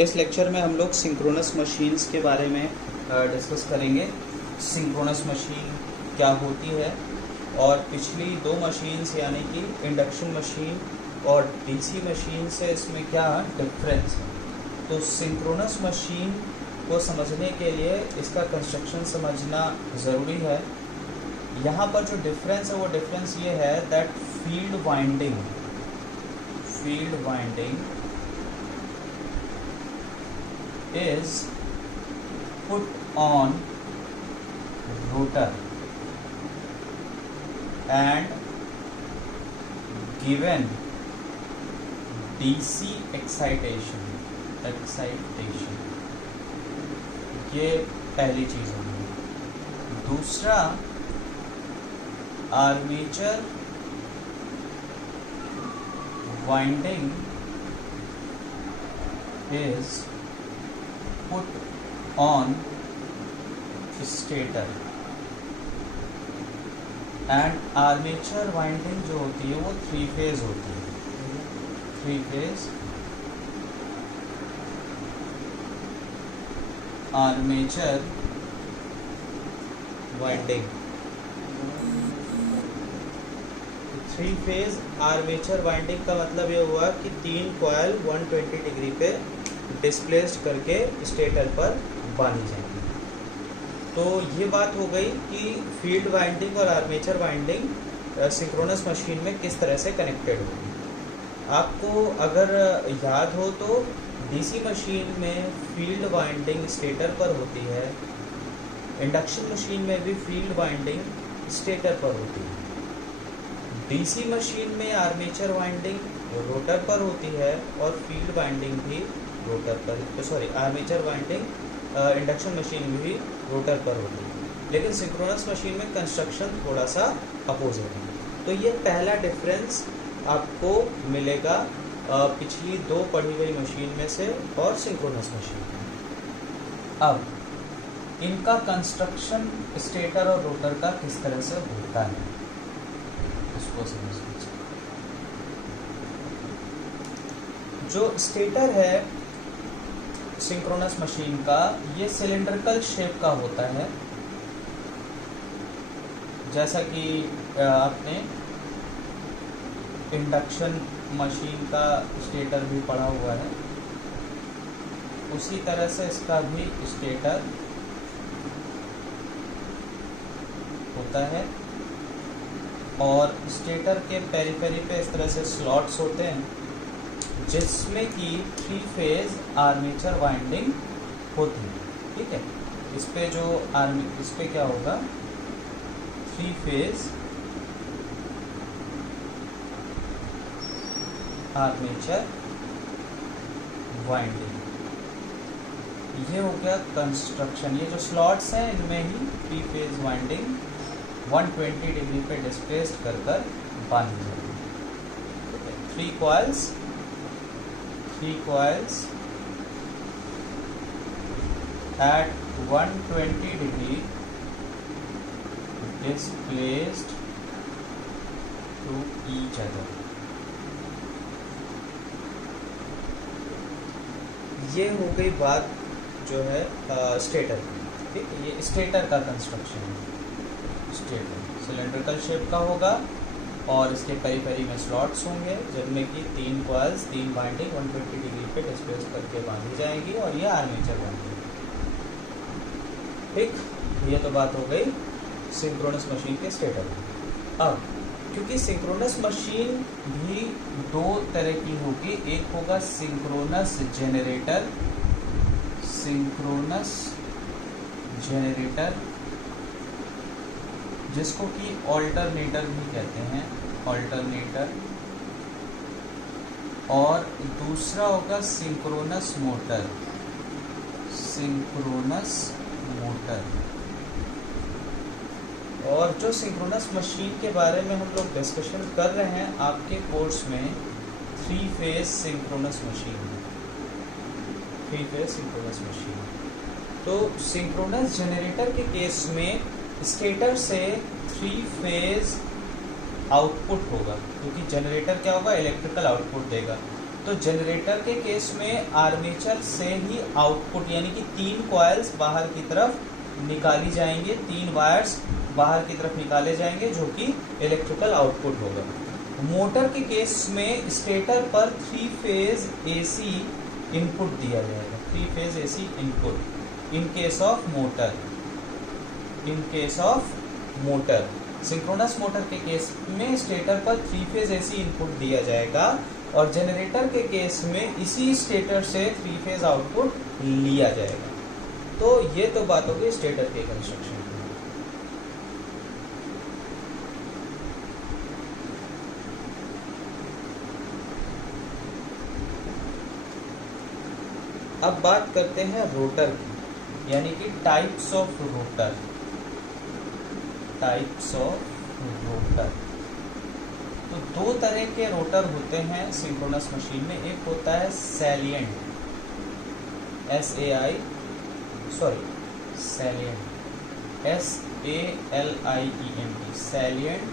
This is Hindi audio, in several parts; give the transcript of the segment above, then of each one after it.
इस लेक्चर में हम लोग सिंक्रोनस मशीन्स के बारे में डिस्कस करेंगे। सिंक्रोनस मशीन क्या होती है और पिछली दो मशीन्स यानी कि इंडक्शन मशीन और डीसी मशीन से इसमें क्या डिफरेंस है। तो सिंक्रोनस मशीन को समझने के लिए इसका कंस्ट्रक्शन समझना ज़रूरी है। यहाँ पर जो डिफरेंस है वो डिफरेंस ये है that field winding is put on rotor and given DC excitation। ये पहली चीज़ होगी। दूसरा, armature winding is put on stator and armature winding जो होती है वो 3 फेज होती है। 3 phase armature winding. 3 phase armature winding का मतलब ये हुआ कि 3 कॉइल 120 डिग्री पे डिस्प्लेस्ड करके स्टेटर पर बांधी जाएंगी। तो ये बात हो गई कि फील्ड वाइंडिंग और आर्मेचर वाइंडिंग सिंक्रोनस मशीन में किस तरह से कनेक्टेड होगी। आपको अगर याद हो तो डीसी मशीन में फील्ड वाइंडिंग स्टेटर पर होती है, इंडक्शन मशीन में भी फील्ड वाइंडिंग स्टेटर पर होती है। डीसी मशीन में आर्मेचर वाइंडिंग रोटर पर होती है और फील्ड वाइंडिंग भी रोटर पर, आर्मेचर वाइंडिंग इंडक्शन मशीन में भी रोटर पर होती है। लेकिन सिंक्रोनस मशीन में कंस्ट्रक्शन थोड़ा सा अपोजिट है। तो ये पहला डिफरेंस आपको मिलेगा पिछली दो पढ़ी हुई मशीन में से और सिंक्रोनस मशीन में। अब इनका कंस्ट्रक्शन स्टेटर और रोटर का किस तरह से होता है इसको समझ लीजिए। जो स्टेटर है सिंक्रोनस मशीन का, ये सिलिंड्रिकल शेप का होता है। जैसा कि आपने इंडक्शन मशीन का स्टेटर भी पढ़ा हुआ है, उसी तरह से इसका भी स्टेटर होता है और स्टेटर के पेरीफेरी पे इस तरह से स्लॉट्स होते हैं जिसमें कि 3 फेज आर्मेचर वाइंडिंग होती है। ठीक है, इस पे क्या होगा, 3 फेज आर्मेचर वाइंडिंग। ये हो गया कंस्ट्रक्शन। ये जो स्लॉट्स हैं इनमें ही 3 फेज वाइंडिंग 120 डिग्री पे डिस्प्लेस्ड कर बांधी जाएगी। 3 coils at 120 degree displaced to each other। ये हो गई बात जो है स्टेटर की। ठीक है, ये स्टेटर का कंस्ट्रक्शन है। स्टेटर सिलेंड्रिकल शेप का होगा और इसके पेरीफेरी में स्लॉट्स होंगे जिनमें कि 3 कॉइल्स 3 वाइंडिंग 120 डिग्री पे डिस्प्लेस करके बांधी जाएंगी और ये आर्मेचर वाइंडिंग। ठीक, ये तो बात हो गई सिंक्रोनस मशीन के स्टेटर में। अब क्योंकि सिंक्रोनस मशीन भी 2 तरह की होगी, एक होगा सिंक्रोनस जेनरेटर जिसको कि ऑल्टरनेटर भी कहते हैं, ऑल्टरनेटर। और दूसरा होगा सिंक्रोनस मोटर। और जो सिंक्रोनस मशीन के बारे में हम लोग डिस्कशन कर रहे हैं आपके कोर्स में 3 फेज सिंक्रोनस मशीन। तो सिंक्रोनस जनरेटर के केस में स्टेटर से 3 फेज आउटपुट होगा, क्योंकि जनरेटर क्या होगा, इलेक्ट्रिकल आउटपुट देगा। तो जनरेटर के केस में आर्मेचर से ही आउटपुट यानी कि 3 कॉइल्स बाहर की तरफ निकाली जाएंगे, 3 वायर्स बाहर की तरफ निकाले जाएंगे जो कि इलेक्ट्रिकल आउटपुट होगा। मोटर के केस में स्टेटर पर 3 फेज एसी इनपुट दिया जाएगा, 3 phase AC input in case of motor. In case of motor synchronous motor के केस में स्टेटर पर 3 फेज एसी इनपुट दिया जाएगा और जनरेटर के केस में इसी स्टेटर से 3 फेज आउटपुट लिया जाएगा। तो ये तो बात हो गई स्टेटर के कंस्ट्रक्शन की। अब बात करते हैं रोटर की, यानी कि types of rotor. Types of rotor, तो 2 तरह के रोटर होते हैं सिंक्रोनस मशीन में। एक होता है salient, salient SALIENT, salient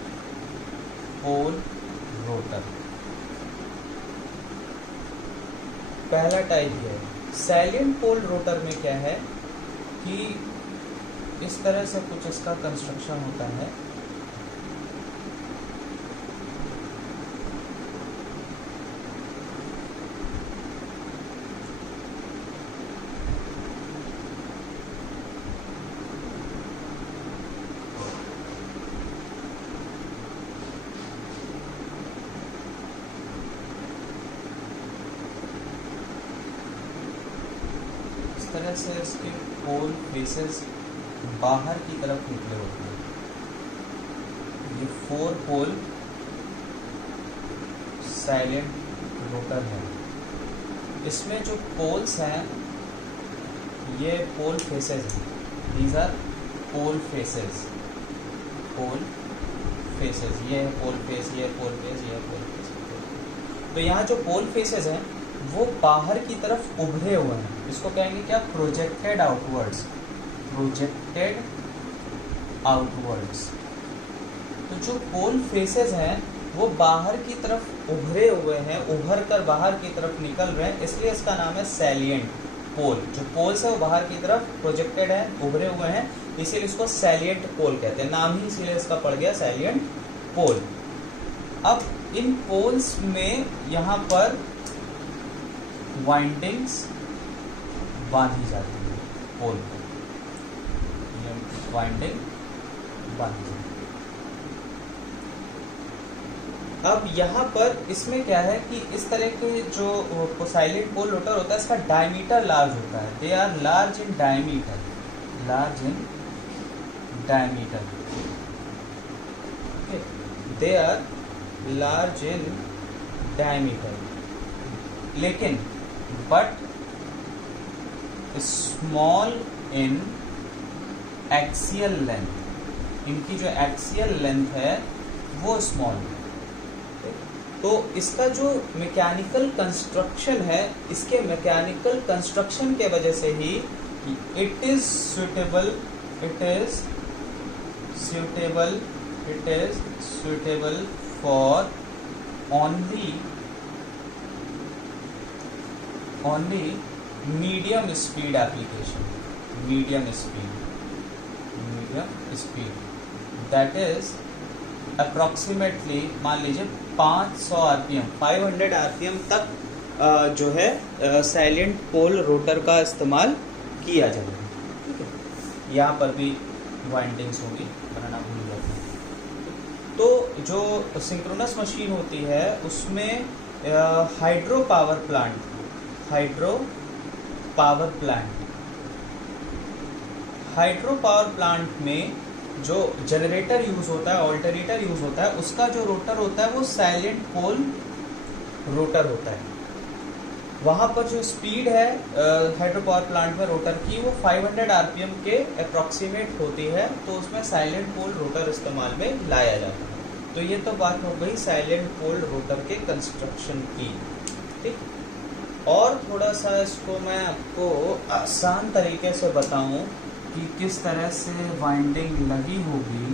pole rotor. पहला टाइप ये है। सैलिएंट पोल रोटर में क्या है कि इस तरह से कुछ इसका कंस्ट्रक्शन होता है। इस तरह से इसके पोल फेसेस बाहर की तरफ निकले होते हैं। ये 4 पोल साइलेंट रोटर है। इसमें जो पोल्स हैं ये पोल फेसेस हैं। These are pole faces, pole faces. ये है पोल फेस, ये पोल फेस, ये पोल फेस। तो यहाँ जो पोल फेसेस हैं वो बाहर की तरफ उभरे हुए हैं। इसको कहेंगे क्या? Projected outwards, projected outwards. तो जो पोल फेसेस हैं वो बाहर की तरफ उभरे हुए हैं, उभर कर बाहर की तरफ निकल रहे हैं, इसलिए इसका नाम है सैलिएंट पोल। जो पोल्स है वो बाहर की तरफ प्रोजेक्टेड है, उभरे हुए हैं, इसीलिए इसको सैलिएंट पोल कहते हैं। नाम ही इसीलिए इसका पड़ गया सैलिएंट पोल। अब इन पोल्स में यहाँ पर वाइंडिंग्स बांधी जाती है पोल को, वाइंडिंग बांधी जाती है। अब यहाँ पर इसमें क्या है कि इस तरह के जो साइलेंट पोल रोटर होता है इसका डायमीटर लार्ज होता है। They are large in diameter, large in diameter, they are large in diameter, लेकिन but small in axial length. इनकी जो एक्सियल लेंथ है वो स्मॉल है। तो इसका जो मैकेनिकल कंस्ट्रक्शन है, इसके मैकेनिकल कंस्ट्रक्शन के वजह से ही it is suitable, it is suitable for only medium speed application, medium speed that is approximately मान लीजिए 500 RPM, 500 RPM तक जो है साइलेंट पोल रोटर का इस्तेमाल किया जाएगा। ठीक है, यहाँ पर भी वाइंडिंग्स होगी, बनाना भूल जाते हैं। तो जो सिंक्रोनस मशीन होती है उसमें हाइड्रो पावर प्लांट में जो जनरेटर यूज होता है, ऑल्टरनेटर यूज होता है, उसका जो रोटर होता है वो साइलेंट पोल रोटर होता है। वहाँ पर जो स्पीड है हाइड्रो पावर प्लांट में रोटर की वो 500 RPM के अप्रॉक्सीमेट होती है, तो उसमें साइलेंट पोल रोटर इस्तेमाल में लाया जाता है। तो ये तो बात हो गई साइलेंट पोल रोटर के कंस्ट्रक्शन की। ठीक, और थोड़ा सा इसको मैं आपको आसान तरीके से बताऊं कि किस तरह से वाइंडिंग लगी होगी।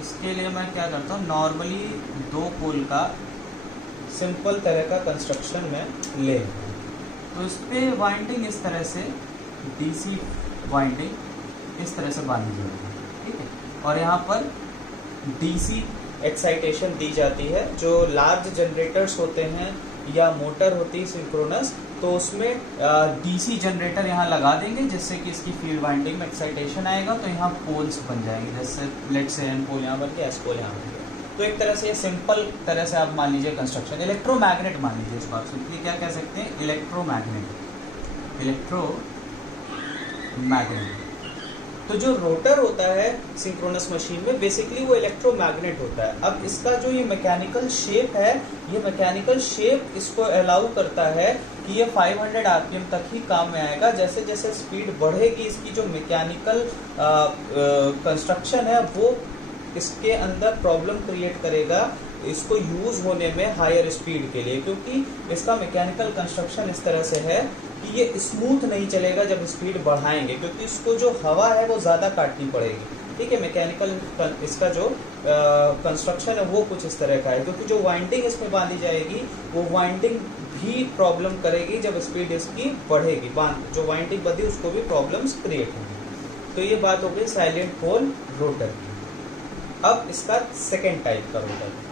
इसके लिए मैं क्या करता हूँ, नॉर्मली 2 पोल का सिंपल तरह का कंस्ट्रक्शन में ले लें। तो इस पे वाइंडिंग इस तरह से डीसी वाइंडिंग इस तरह से बांधी जाएगी, ठीक है। और यहाँ पर डीसी एक्साइटेशन दी जाती है। जो लार्ज जनरेटर्स होते हैं या मोटर होती है सिंक्रोनस, तो उसमें डीसी जनरेटर यहाँ लगा देंगे जिससे कि इसकी फील्ड वाइंडिंग में एक्साइटेशन आएगा, तो यहाँ पोल्स बन जाएंगे। जैसे लेट से एन पोल यहाँ बन गया, एस पोल यहाँ बन गया। तो एक तरह से ये सिंपल तरह से आप मान लीजिए कंस्ट्रक्शन। इलेक्ट्रोमैग्नेट मान लीजिए, इस बात सिंपली क्या कह सकते हैं, इलेक्ट्रोमैग्नेट। इलेक्ट्रोमैग्नेट तो जो रोटर होता है सिंक्रोनस मशीन में बेसिकली वो इलेक्ट्रोमैग्नेट होता है। अब इसका जो ये मैकेनिकल शेप है, ये मैकेनिकल शेप इसको अलाउ करता है कि ये 500 आरपीएम तक ही काम में आएगा। जैसे जैसे स्पीड बढ़ेगी इसकी जो मैकेनिकल कंस्ट्रक्शन है वो इसके अंदर प्रॉब्लम क्रिएट करेगा इसको यूज होने में हायर स्पीड के लिए, क्योंकि इसका मैकेनिकल कंस्ट्रक्शन इस तरह से है कि ये स्मूथ नहीं चलेगा जब स्पीड बढ़ाएंगे, क्योंकि इसको जो हवा है वो ज़्यादा काटनी पड़ेगी, ठीक है। मैकेनिकल इसका जो कंस्ट्रक्शन है वो कुछ इस तरह का है, क्योंकि जो वाइंडिंग इसमें बांधी जाएगी वो वाइंडिंग भी प्रॉब्लम करेगी जब स्पीड इसकी बढ़ेगी। जो वाइंडिंग बंधी उसको भी प्रॉब्लम्स क्रिएट होंगी। तो ये बात हो गई साइलेंट पोल रोटर की। अब इसका सेकेंड टाइप का रोटर,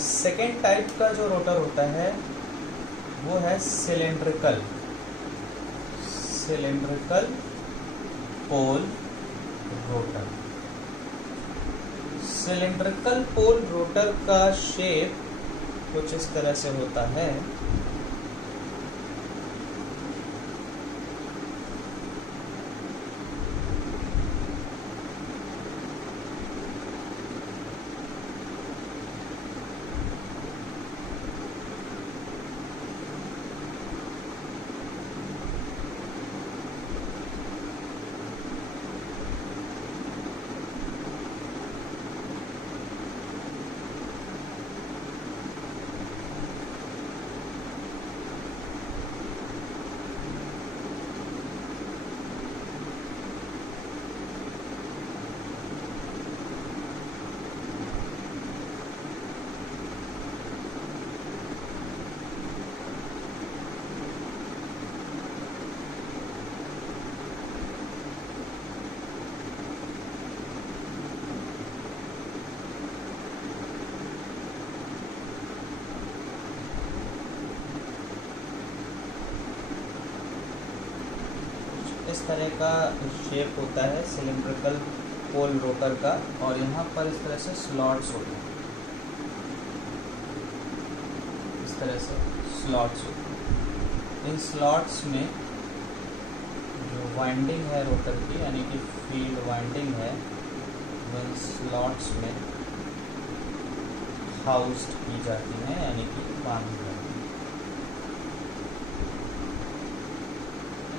सेकेंड टाइप का जो रोटर होता है वो है cylindrical pole rotor. Cylindrical pole rotor का शेप कुछ इस तरह से होता है। इस तरह का शेप होता है सिलेंड्रिकल पोल रोटर का, और यहाँ पर इस तरह से स्लॉट्स होते हैं, इस तरह से स्लॉट्स होते हैं। इन स्लॉट्स में जो वाइंडिंग है रोटर की, यानी कि फील्ड वाइंडिंग है, वो इन स्लॉट्स में हाउस्ड की जाती है, यानी कि बांधी जाती है।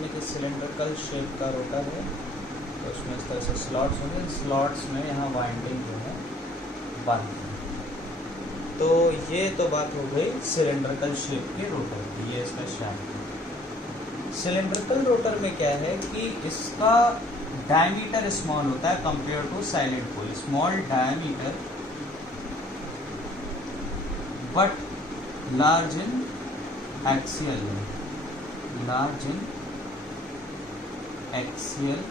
कि सिलेंड्रिकल शेप का रोटर है, तो उसमें इस तरह से स्लॉट्स होंगे। स्लॉट्स में यहाँ वाइंडिंग जो है बंद है। तो ये तो बात हो गई सिलेंड्रिकल शेप के रोटर की, ये इसमें शामिल है। सिलेंड्रिकल रोटर में क्या है कि इसका डायमीटर स्मॉल होता है compare to salient pole. Small diameter but large in axial length, large in axial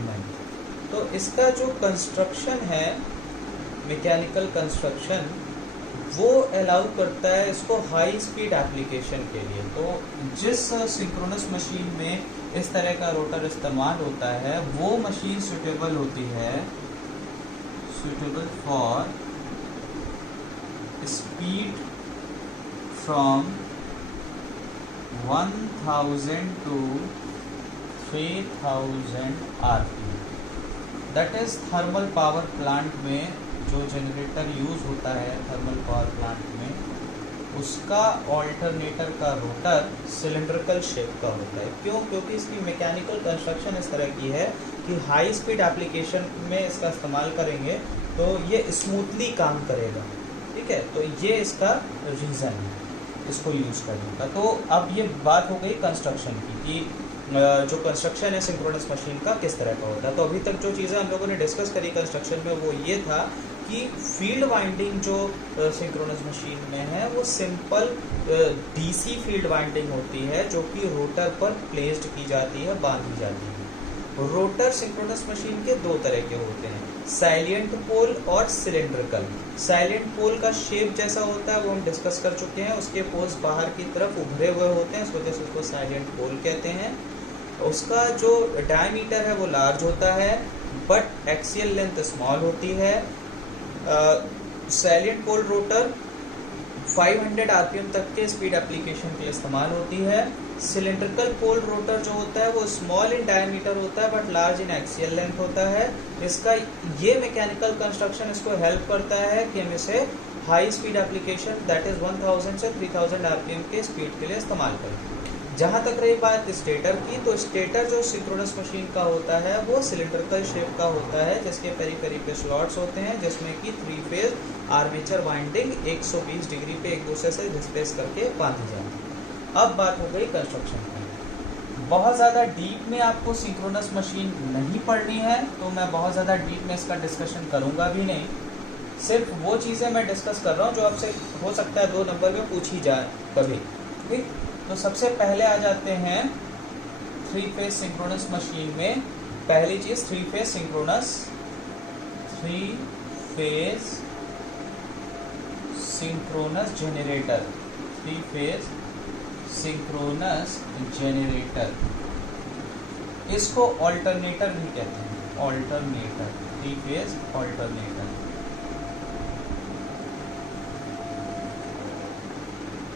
length. तो इसका जो कंस्ट्रक्शन है मैकेनिकल कंस्ट्रक्शन, वो अलाउ करता है इसको हाई स्पीड एप्लीकेशन के लिए। तो जिस सिंक्रोनस मशीन में इस तरह का रोटर इस्तेमाल होता है वो मशीन सुटेबल होती है, suitable for speed from 1000 to 3000 RPM. That is thermal power plant में जो जनरेटर यूज होता है थर्मल पावर प्लांट में, उसका ऑल्टरनेटर का रोटर सिलेंड्रिकल शेप का होता है। क्यों? क्योंकि इसकी मैकेनिकल कंस्ट्रक्शन इस तरह की है कि हाई स्पीड एप्लीकेशन में इसका इस्तेमाल करेंगे तो ये स्मूथली काम करेगा, ठीक है। तो ये इसका रीज़न है। इसको यूज़ करने का। तो अब ये बात हो गई कंस्ट्रक्शन की कि जो कंस्ट्रक्शन है सिंक्रोनस मशीन का किस तरह का होता है। तो अभी तक जो चीज़ें हम लोगों ने डिस्कस करी कंस्ट्रक्शन में वो ये था कि फील्ड वाइंडिंग जो सिंक्रोनस मशीन में है वो सिंपल डीसी फील्ड वाइंडिंग होती है जो कि रोटर पर प्लेस्ड की जाती है, बांधी जाती है। रोटर सिंक्रोनस मशीन के दो तरह के होते हैं, साइलेंट पोल और सिलेंड्रिकल। साइलेंट पोल का शेप जैसा होता है वो हम डिस्कस कर चुके हैं, उसके पोल्स बाहर की तरफ उभरे हुए होते हैं, इस वजह से उसको साइलेंट पोल कहते हैं। उसका जो डायमीटर है वो लार्ज होता है बट एक्सियल लेंथ स्मॉल होती है। साइलेंट पोल रोटर 500 आरपीएम तक के स्पीड एप्लीकेशन के लिए इस्तेमाल होती है। सिलेंड्रिकल पोल रोटर जो होता है वो स्मॉल इन डायमीटर होता है but large in axial length होता है। इसका ये मैकेनिकल कंस्ट्रक्शन इसको हेल्प करता है कि हम इसे high speed application that is 1000 से 3000 आरपीएम के स्पीड के लिए इस्तेमाल करें। जहाँ तक रही बात स्टेटर की, तो स्टेटर जो सिंक्रोनस मशीन का होता है वो सिलेंड्रिकल शेप का होता है जिसके पेरी पे स्लॉट्स होते हैं जिसमें कि 3 फेज आर्मेचर वाइंडिंग 120 डिग्री पे एक दूसरे से डिस्प्लेस करके बांधी जाती है। अब बात हो गई कंस्ट्रक्शन की। बहुत ज़्यादा डीप में आपको सिंक्रोनस मशीन नहीं पढ़नी है तो मैं बहुत ज़्यादा डीप में इसका डिस्कशन करूँगा भी नहीं, सिर्फ वो चीज़ें मैं डिस्कस कर रहा हूँ जो आपसे हो सकता है 2 नंबर में पूछी जाए कभी। ठीक, तो सबसे पहले आ जाते हैं 3 फेज सिंक्रोनस मशीन में। पहली चीज 3 phase synchronous, 3 phase synchronous generator, 3 phase synchronous generator, इसको ऑल्टरनेटर भी कहते हैं, ऑल्टरनेटर, 3 फेज ऑल्टरनेटर।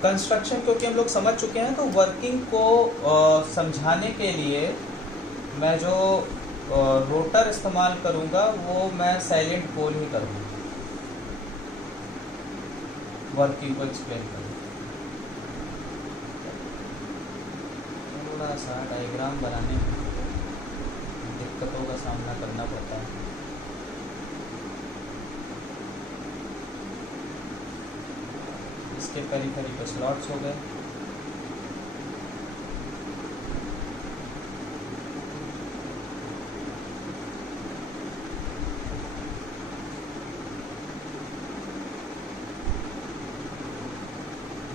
कंस्ट्रक्शन क्योंकि हम लोग समझ चुके हैं तो वर्किंग को समझाने के लिए मैं जो रोटर इस्तेमाल करूंगा वो मैं साइलेंट पोल ही करूंगा, वर्किंग को एक्सप्लेन करूंगा। थोड़ा सा डायग्राम बनाने में दिक्कतों का सामना करना पड़ता है। इसके पेरी पे स्लॉट्स हो गए,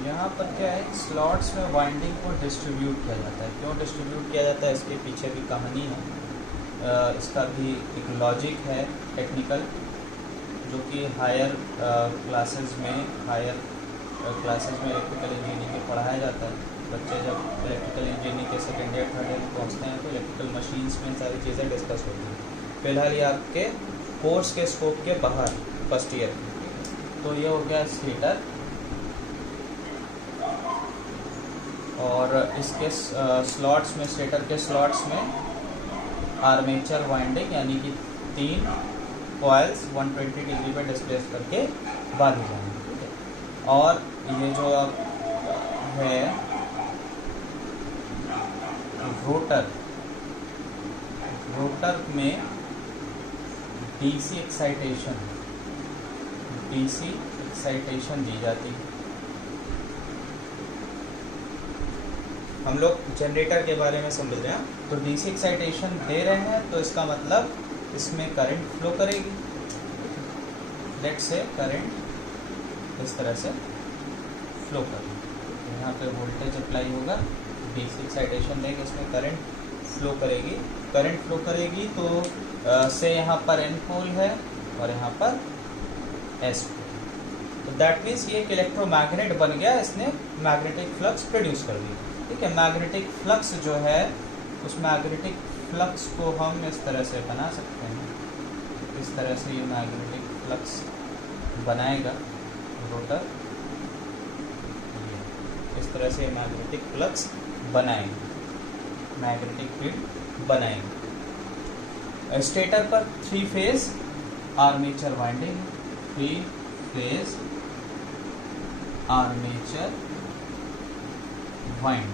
यहाँ पर क्या है, स्लॉट्स में वाइंडिंग को डिस्ट्रीब्यूट किया जाता है। क्यों डिस्ट्रीब्यूट किया जाता है इसके पीछे भी कहानी है, इसका भी एक लॉजिक है टेक्निकल जो कि हायर क्लासेस में इलेक्ट्रिकल इंजीनियरिंग में पढ़ाया जाता है। बच्चे जब इलेक्ट्रिकल इंजीनियरिंग के सेकेंड ईयर थर्ड ईयर में पहुँचते हैं तो इलेक्ट्रिकल मशीन्स में सारी चीज़ें डिस्कस होती हैं। फिलहाल ये आपके कोर्स के स्कोप के बाहर फर्स्ट ईयर। तो ये हो गया स्टेटर और इसके स्लॉट्स में, स्टेटर के स्लॉट्स में आर्मेचर वाइंडिंग यानी कि 3 कॉइल्स 120 डिग्री पे डिस्प्लेस करके बांधी जाएंगी। ठीक है, और ये जो अब है रोटर, रोटर में डीसी एक्साइटेशन दी जाती है। हम लोग जनरेटर के बारे में समझ रहे हैं, तो डीसी एक्साइटेशन दे रहे हैं तो इसका मतलब इसमें करंट फ्लो करेगी। लेट्स से करंट इस तरह से फ्लो करेगी, यहाँ पे वोल्टेज अप्लाई होगा, डीसी एक्साइटेशन देंगे, इसमें करंट फ्लो करेगी। करंट फ्लो करेगी तो से यहाँ पर एन पोल है और यहाँ पर एस पोल, तो दैट मीन्स ये एक इलेक्ट्रोमैग्नेट बन गया, इसने मैग्नेटिक फ्लक्स प्रोड्यूस कर दिया। ठीक है, मैग्नेटिक फ्लक्स जो है उस मैग्नेटिक फ्लक्स को हम इस तरह से बना सकते हैं, इस तरह से ये मैग्नेटिक फ्लक्स बनाएगा रोटर, इस तरह से मैग्नेटिक फ्लक्स बनाएंगे, मैग्नेटिक फील्ड बनाएंगे। स्टेटर पर 3 phase armature winding, 3 phase armature wind.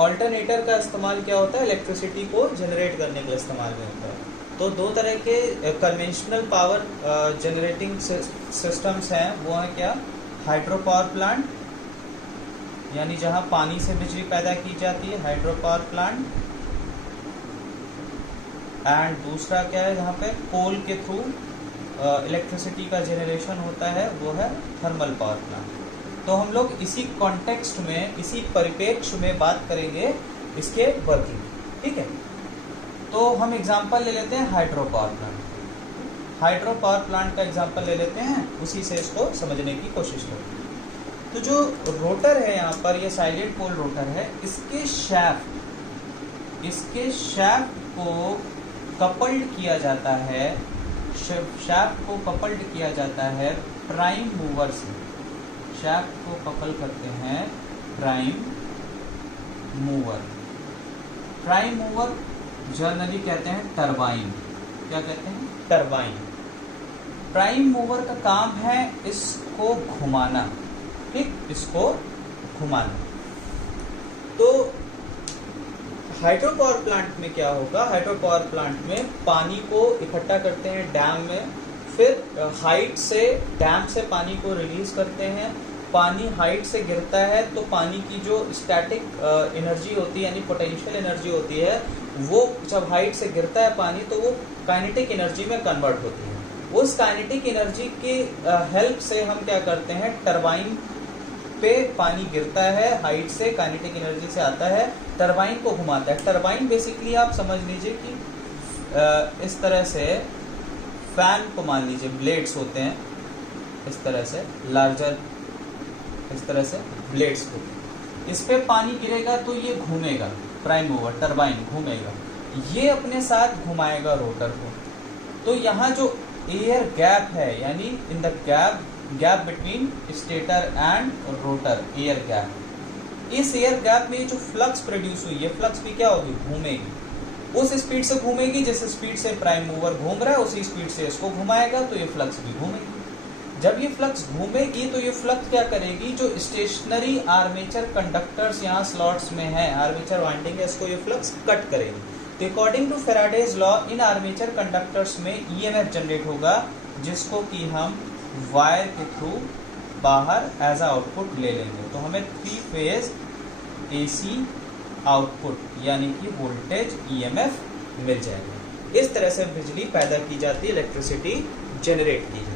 Alternator का इस्तेमाल क्या होता है, इलेक्ट्रिसिटी को जनरेट करने के लिए इस्तेमाल में होता है। तो दो तरह के कन्वेंशनल पावर जनरेटिंग सिस्टम्स हैं, वो है क्या, हाइड्रो पावर प्लांट, यानी जहां पानी से बिजली पैदा की जाती है, हाइड्रो पावर प्लांट। एंड दूसरा क्या है, जहाँ पे कोल के थ्रू इलेक्ट्रिसिटी का जनरेशन होता है, वो है थर्मल पावर प्लांट। तो हम लोग इसी कॉन्टेक्स्ट में, इसी परिप्रेक्ष्य में बात करेंगे इसके वर्किंग, ठीक है। तो हम एग्जांपल ले लेते हैं hydro power plant. Hydro power plant का एग्जांपल ले लेते हैं, उसी से इसको समझने की कोशिश करते हैं। तो जो रोटर है यहाँ पर, ये साइलेंट पोल रोटर है, इसके शैफ्ट को कपल्ड किया जाता है, शैफ्ट को कपल्ड किया जाता है प्राइम मूवर से। शैफ्ट को कपल करते हैं prime mover. Prime mover generally कहते हैं टरबाइन। क्या कहते हैं? टरबाइन। प्राइम मूवर का काम है इसको घुमाना, ठीक, इसको घुमाना। तो हाइड्रो पावर प्लांट में क्या होगा, हाइड्रो पावर प्लांट में पानी को इकट्ठा करते हैं डैम में, फिर हाइट से, डैम से पानी को रिलीज करते हैं। पानी हाइट से गिरता है तो पानी की जो स्टैटिक एनर्जी होती है, यानी पोटेंशियल एनर्जी होती है, वो जब हाइट से गिरता है पानी तो वो काइनेटिक एनर्जी में कन्वर्ट होती है। उस काइनेटिक एनर्जी की हेल्प से हम क्या करते हैं, टरबाइन पे पानी गिरता है हाइट से, काइनेटिक एनर्जी से आता है, टरबाइन को घुमाता है। टरबाइन बेसिकली आप समझ लीजिए कि इस तरह से फैन को मान लीजिए ब्लेड्स होते हैं, इस तरह से लार्जर, इस तरह से ब्लेड्स होते हैं। इस पे पानी गिरेगा तो ये घूमेगा, प्राइम मूवर टरबाइन घूमेगा, ये अपने साथ घुमाएगा रोटर को। तो यहाँ जो एयर गैप है, यानी in the gap between stator and rotor, air gap, इस एयर गैप में जो फ्लक्स प्रोड्यूस हुई है, फ्लक्स भी क्या होगी, घूमेगी, उस स्पीड से घूमेगी जिस स्पीड से प्राइम मूवर घूम रहा है, उसी स्पीड से इसको घुमाएगा, तो ये फ्लक्स भी घूमेगी। जब ये फ्लक्स घूमेगी तो ये फ्लक्स क्या करेगी, जो स्टेशनरी आर्मेचर कंडक्टर्स यहाँ स्लॉट्स में है, आर्मेचर वाइंडिंग है, इसको ये फ्लक्स कट करेगी। तो according to Faraday's law, in armature conductors में ईएमएफ जनरेट होगा, जिसको कि हम वायर के थ्रू बाहर एज अ आउटपुट ले लेंगे। तो हमें 3 फेज एसी आउटपुट यानी कि वोल्टेज ईएमएफ मिल जाएगा। इस तरह से बिजली पैदा की जाती है, इलेक्ट्रिसिटी जनरेट की जाती है।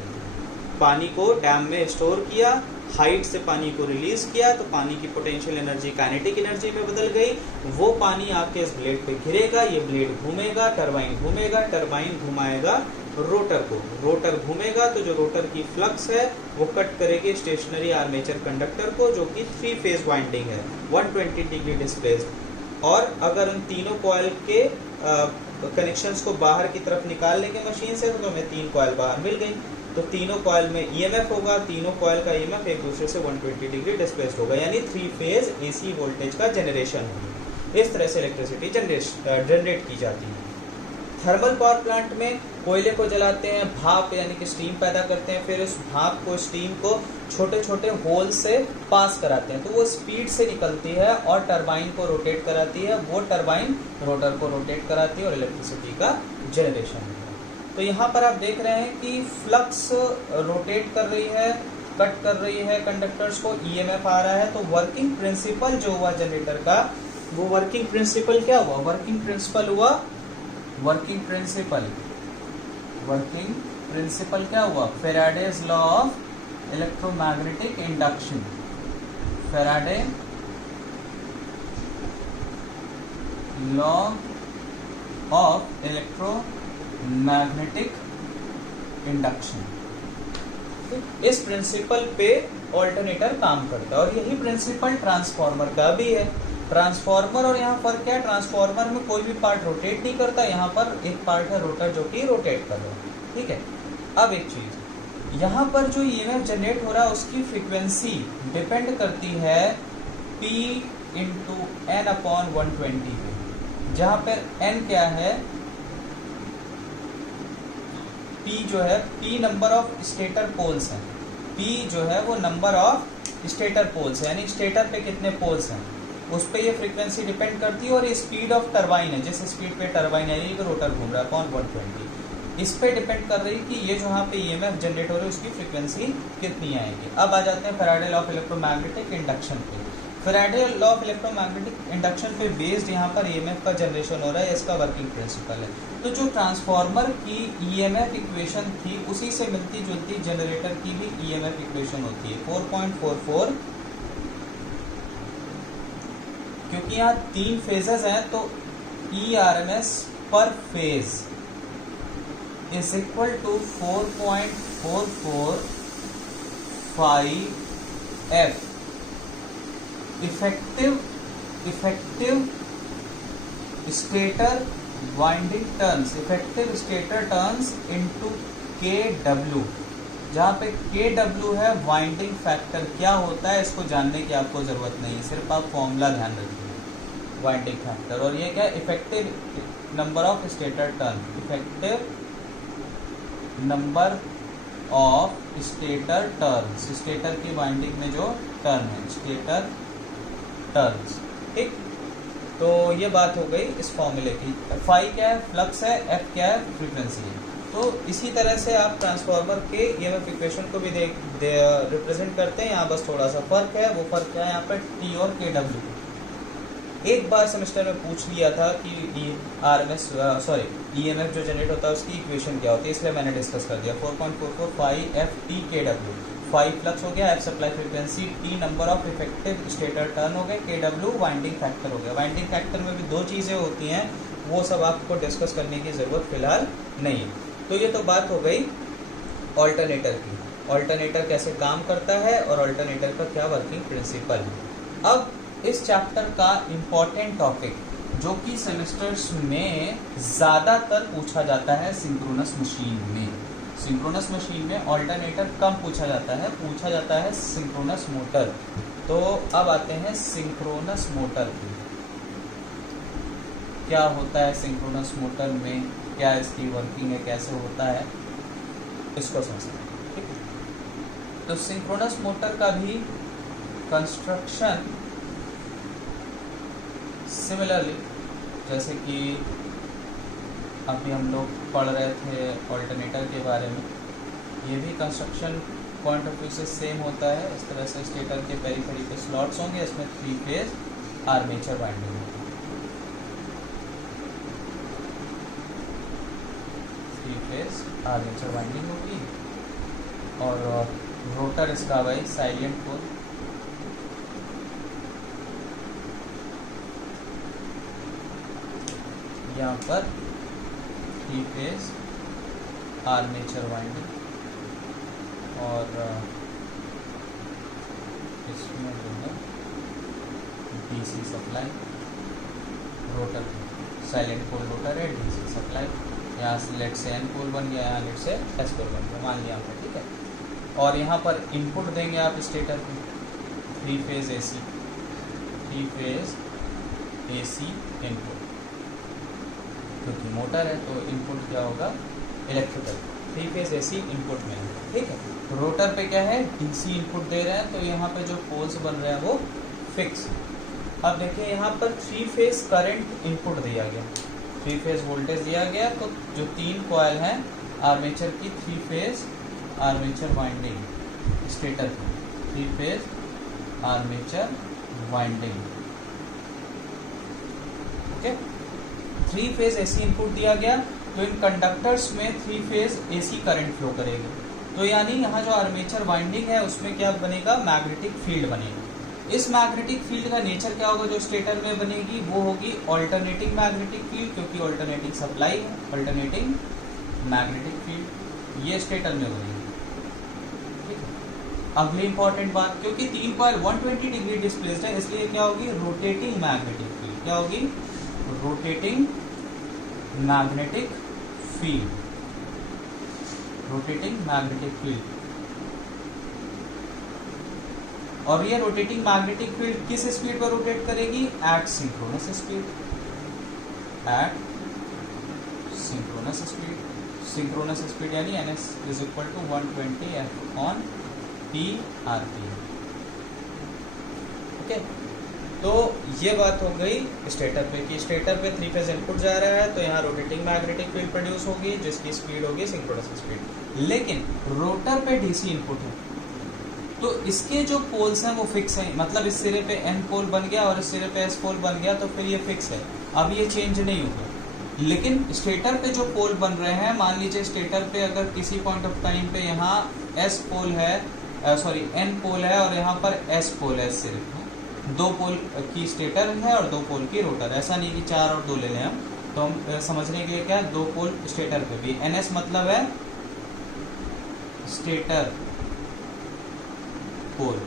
पानी को डैम में स्टोर किया, हाइट से पानी को रिलीज किया, तो पानी की पोटेंशियल एनर्जी काइनेटिक एनर्जी में बदल गई। वो पानी आपके इस ब्लेड पे गिरेगा, ये ब्लेड घूमेगा, टरबाइन घूमेगा, टरबाइन घुमाएगा रोटर को, रोटर घूमेगा तो जो रोटर की फ्लक्स है वो कट करेगी स्टेशनरी आर्मेचर कंडक्टर को, जो कि 3 फेज वाइंडिंग है, 120 डिग्री डिस्प्लेस्ड। और अगर उन तीनों कॉइल के कनेक्शंस को बाहर की तरफ निकाल लेंगे मशीन से, तो हमें 3 कॉइल बाहर मिल गई। तो तीनों कॉइल में ईएमएफ होगा, तीनों कॉइल का ईएमएफ एक दूसरे से 120 डिग्री डिस्प्लेस्ड होगा, यानी 3 फेज एसी वोल्टेज का जनरेशन होगा। इस तरह से इलेक्ट्रिसिटी जनरेट की जाती है। थर्मल पावर प्लांट में कोयले को जलाते हैं, भाप यानी कि स्टीम पैदा करते हैं, फिर उस भाप को, स्टीम को छोटे छोटे होल से पास कराते हैं, तो वो स्पीड से निकलती है और टरबाइन को रोटेट कराती है, वो टरबाइन रोटर को रोटेट कराती है और इलेक्ट्रिसिटी का जनरेशन होता है। तो यहाँ पर आप देख रहे हैं कि फ्लक्स रोटेट कर रही है, कट कर रही है कंडक्टर्स को, ईएमएफ आ रहा है। तो वर्किंग प्रिंसिपल जो हुआ जनरेटर का, वो वर्किंग प्रिंसिपल क्या हुआ, वर्किंग प्रिंसिपल क्या हुआ, Faraday's law of electromagnetic induction, Faraday law of electromagnetic induction. इस प्रिंसिपल पे ऑल्टरनेटर काम करता है, और यही प्रिंसिपल ट्रांसफार्मर का भी है। ट्रांसफार्मर और यहाँ पर क्या, ट्रांसफार्मर में कोई भी पार्ट रोटेट नहीं करता, यहाँ पर एक पार्ट है रोटर जो कि रोटेट कर रहा है, ठीक है। अब एक चीज, यहाँ पर जो ईएमएफ जनरेट हो रहा है उसकी फ्रीक्वेंसी डिपेंड करती है P इंटू N अपॉन 120 पे, जहाँ पर N क्या है, P जो है, P number of stator poles हैं, P जो है वो नंबर ऑफ स्टेटर पोल्स है, यानी स्टेटर पे कितने पोल्स हैं, उस पर ये फ्रीक्वेंसी डिपेंड करती है, और ये स्पीड ऑफ टरबाइन है, जिस स्पीड पे टरबाइन है, ये रोटर घूम रहा है अपॉन 120, इस पे डिपेंड कर रही है कि ये जो यहाँ पे ईएमएफ जनरेट हो रही है उसकी फ्रीक्वेंसी कितनी आएगी। अब आ जाते हैं Faraday law of electromagnetic induction पे। Faraday law of electromagnetic induction पे बेस्ड यहाँ पर ईएमएफ का जनरेशन हो रहा है, इसका वर्किंग प्रिंसिपल है। तो जो ट्रांसफार्मर की ईएमएफ इक्वेशन थी उसी से मिलती जुलती जनरेटर की भी ईएमएफ इक्वेशन होती है 4.44, क्योंकि यहाँ 3 फेजेस हैं तो E R M S per phase is equal to 4.445 F effective stator winding turns, effective stator turns into K W, जहाँ पे के डब्ल्यू है वाइंडिंग फैक्टर। क्या होता है इसको जानने की आपको जरूरत नहीं है, सिर्फ आप फॉर्मूला ध्यान रखिए वाइंडिंग फैक्टर। और ये क्या है, effective number of stator turn, effective number of stator turns, stator की वाइंडिंग में जो टर्न है, स्टेटर टर्न्स। ठीक, तो ये बात हो गई इस फॉर्मूले की। फाई क्या है, फ्लक्स है, एफ क्या है, फ्रीक्वेंसी है। तो इसी तरह से आप ट्रांसफार्मर के ईएमएफ इक्वेशन को भी रिप्रेजेंट करते हैं। यहाँ बस थोड़ा सा फर्क है, वो फर्क क्या है यहाँ पर टी और के डब्ल्यू। एक बार सेमेस्टर में पूछ लिया था कि ईएमएफ जो जनरेट होता है उसकी इक्वेशन क्या होती है, इसलिए मैंने डिस्कस कर दिया। 4.445 एफ टी के डब्ल्यू, 5 फ्लक्स हो गया, F supply frequency, T number of effective stator turn हो गए, के डब्ल्यू वाइंडिंग फैक्टर हो गया। वाइंडिंग फैक्टर में भी 2 चीज़ें होती हैं, वो सब आपको डिस्कस करने की ज़रूरत फिलहाल नहीं है। तो ये तो बात हो गई ऑल्टरनेटर की, ऑल्टरनेटर कैसे काम करता है और ऑल्टरनेटर का क्या वर्किंग प्रिंसिपल है। अब इस चैप्टर का इम्पॉर्टेंट टॉपिक जो कि सेमेस्टर्स में ज़्यादातर पूछा जाता है सिंक्रोनस मशीन में। सिंक्रोनस मशीन में ऑल्टरनेटर कम पूछा जाता है सिंक्रोनस मोटर। तो अब आते हैं सिंक्रोनस मोटर की, क्या होता है सिंक्रोनस मोटर में, क्या इसकी वर्किंग है, कैसे होता है, इसको समझते हैं। ठीक है, तो सिंक्रोनस मोटर का भी कंस्ट्रक्शन सिमिलरली, जैसे कि अभी हम लोग पढ़ रहे थे ऑल्टरनेटर के बारे में, ये भी कंस्ट्रक्शन पॉइंट ऑफ व्यू से सेम होता है। इस तरह से स्टेटर के पेरिफेरी पे स्लॉट्स होंगे, इसमें 3 फेज आर्मेचर वाइंडिंग होगी, 3 फेज आर्मेचर वाइंडिंग होगी। और रोटर इसका भाई साइलेंट पोल, यहाँ पर 3 फेज आर्मेचर वाइंडिंग, और इसमें जो है DC supply, rotor salient pole rotor है, डीसी सप्लाई, यहाँ से लेट से एन पोल बन गया, यहाँ लेट से एस पोल बन गया, मान लिया आपने। ठीक है, और यहाँ पर इनपुट देंगे आप स्टेटर को 3 phase AC, 3 phase AC input, क्योंकि मोटर है तो इनपुट क्या होगा इलेक्ट्रिकल, 3 फेज एसी इनपुट में। ठीक है, रोटर पे क्या है डीसी इनपुट दे रहे हैं, तो यहाँ पे जो पोल्स बन रहे हैं वो फिक्स। अब देखिए यहाँ पर 3 फेज करंट इनपुट दिया गया, 3 फेज वोल्टेज दिया गया, तो जो 3 कॉइल हैं आर्मेचर की, 3 फेज आर्मेचर वाइंडिंग स्टेटर की, 3 phase armature winding. Okay, 3 phase AC input दिया गया, तो इन कंडक्टर्स में 3 फेज एसी करंट फ्लो करेगी। तो यानी यहाँ जो आर्मेचर वाइंडिंग है उसमें क्या बनेगा, मैग्नेटिक फील्ड बनेगा। इस मैग्नेटिक फील्ड का नेचर क्या होगा, जो स्टेटर में बनेगी वो होगी ऑल्टरनेटिंग मैग्नेटिक फील्ड, क्योंकि ऑल्टरनेटिंग सप्लाई है, ऑल्टरनेटिंग मैग्नेटिक फील्ड ये स्टेटर में बनेगी। अगली इंपॉर्टेंट बात, क्योंकि 3 कॉइल 120 डिग्री डिस्प्लेस्ड है, इसलिए क्या होगी रोटेटिंग मैग्नेटिक फील्ड, क्या होगी rotating magnetic field, rotating magnetic field. और ये रोटेटिंग मैग्नेटिक फील्ड किस स्पीड पर रोटेट करेगी, at synchronous speed, at synchronous speed. Synchronous speed यानी ns is equal to 120 F/T RPM। Okay, तो ये बात हो गई स्टेटर पे कि स्टेटर पे 3 फेज इनपुट जा रहा है, तो यहाँ रोटेटिंग मैग्नेटिक फील्ड प्रोड्यूस होगी जिसकी स्पीड होगी सिंक्रोनस स्पीड। लेकिन रोटर पे डीसी इनपुट है, तो इसके जो पोल्स हैं वो फिक्स हैं, मतलब इस सिरे पे एन पोल बन गया और इस सिरे पे एस पोल बन गया, तो फिर ये फिक्स है, अब ये चेंज नहीं होगा। लेकिन स्टेटर पे जो पोल बन रहे हैं, मान लीजिए स्टेटर पे अगर किसी पॉइंट ऑफ टाइम पे यहाँ एस पोल है, सॉरी एन पोल है और यहाँ पर एस पोल है, इस सिरे पे 2 पोल की स्टेटर है और 2 पोल की रोटर, ऐसा नहीं कि 4 और 2 ले लें हम, तो हम समझने के लिए क्या 2 पोल स्टेटर पे भी, एन एस मतलब है stator pole,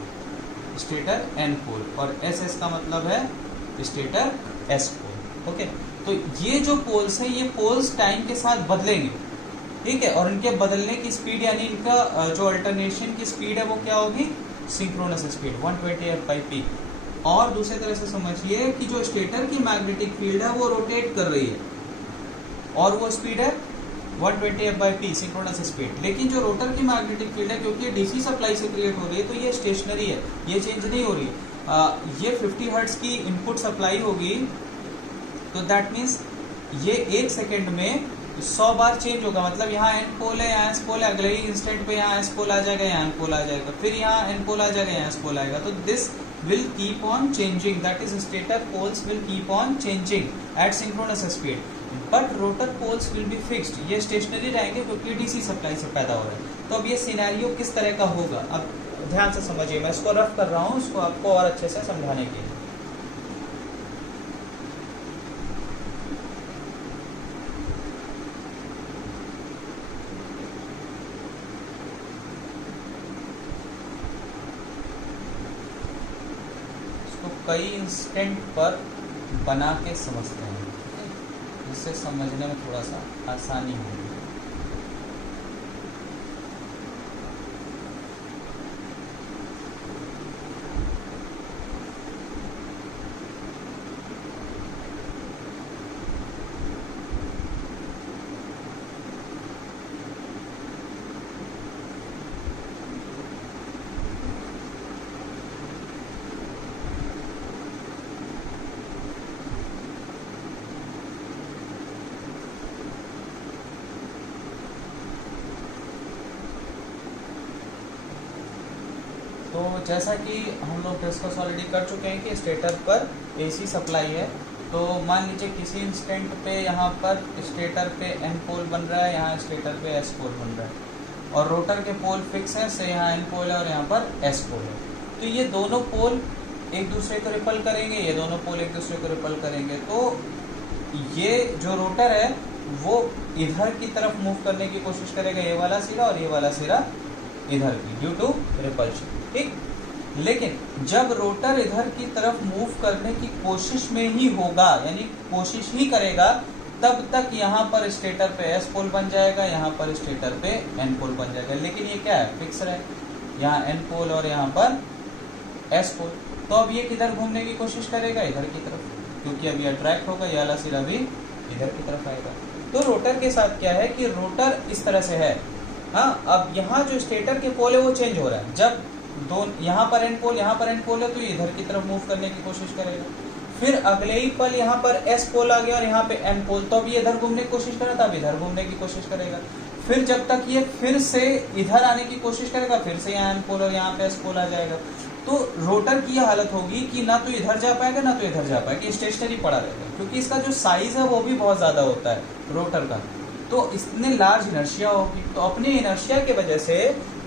stator N pole, और एस एस का मतलब है स्टेटर एस पोल। ओके, तो ये जो पोल्स हैं ये पोल्स टाइम के साथ बदलेंगे, ठीक है, और इनके बदलने की स्पीड यानी इनका जो अल्टरनेशन की स्पीड है वो क्या होगी, सिंक्रोनस स्पीड 120 f/p। और दूसरी तरह से समझिए कि जो स्टेटर की मैग्नेटिक फील्ड है वो रोटेट कर रही है और वो स्पीड है 120 f/p सिंक्रोनस स्पीड। लेकिन जो रोटर की मैग्नेटिक फील्ड है, क्योंकि डीसी सप्लाई से क्रिएट हो रही है, तो ये स्टेशनरी है, ये चेंज नहीं हो रही है। ये 50 हर्ट्ज की इनपुट सप्लाई होगी, तो दैट मीन्स ये 1 सेकेंड में 100 बार चेंज होगा, मतलब यहाँ एन पोल है, यहाँ एस पोल है, अगले ही इंस्टेंट पे यहाँ एस पोल आ जाएगा, यहाँ एन पोल आ जाएगा, फिर यहाँ एन पोल आ जाएगा, यहाँ एस पोल आएगा, तो this will keep on changing, that is stator poles will keep on changing at synchronous speed, but rotor poles will be fixed, ये स्टेशनरी रहेंगे क्योंकि डीसी सप्लाई से पैदा हो रहा है। तो अब ये सिनेरियो किस तरह का होगा, अब ध्यान से समझिए, मैं इसको रफ कर रहा हूँ इसको आपको और अच्छे से समझाने के लिए। कई इंस्टेंट पर बना के समझते हैं, जिससे समझने में थोड़ा सा आसानी होगी। तो जैसा कि हम लोग डिस्कस ऑलरेडी कर चुके हैं कि स्टेटर पर एसी सप्लाई है, तो मान लीजिए किसी इंस्टेंट पे यहाँ पर स्टेटर पे एन पोल बन रहा है, यहाँ स्टेटर पे एस पोल बन रहा है, और रोटर के पोल फिक्स है, से यहाँ एन पोल है और यहाँ पर एस पोल है। तो ये दोनों पोल एक दूसरे को रिपल करेंगे, ये दोनों पोल एक दूसरे को रिपल करेंगे, तो ये जो रोटर है वो इधर की तरफ मूव करने की कोशिश करेगा, ये वाला सिरा और ये वाला सिरा इधर की, ड्यू टू रिपल्शन, ठीक। लेकिन जब रोटर इधर की तरफ मूव करने की कोशिश में ही होगा, यानी कोशिश ही करेगा, तब तक यहाँ पर स्टेटर पे एस पोल बन जाएगा, यहाँ पर स्टेटर पे एन पोल बन जाएगा। लेकिन ये क्या है, फिक्स है, यहाँ एन पोल और यहाँ पर एस पोल। तो अब ये किधर घूमने की कोशिश करेगा, इधर की तरफ, क्योंकि अब ये अट्रैक्ट होगा, ये वाला सिरा भी इधर की तरफ आएगा। तो रोटर के साथ क्या है कि रोटर इस तरह से है, हाँ। अब यहाँ जो स्टेटर के पोल है वो चेंज हो रहा है, जब यहाँ पर एन पोल है, तो ये इधर की तरफ मूव करने की कोशिश करेगा। फिर अगले ही पल यहाँ पर एस पोल आ गया और यहाँ पे एन पोल, तो अब ये इधर घूमने की कोशिश करेगा, तो अब इधर घूमने की कोशिश करेगा। फिर जब तक ये फिर से इधर आने की कोशिश करेगा, फिर से यहाँ एन पोल और यहाँ पे एस पोल आ जाएगा। तो रोटर की यह हालत होगी कि ना तो इधर जा पाएगा ना तो इधर जा पाएगा, स्टेशनरी पड़ा रहेगा, क्योंकि इसका जो साइज है वो भी बहुत ज्यादा होता है रोटर का, तो इसमें लार्ज इनर्शिया होगी। तो अपने इनर्शिया की वजह से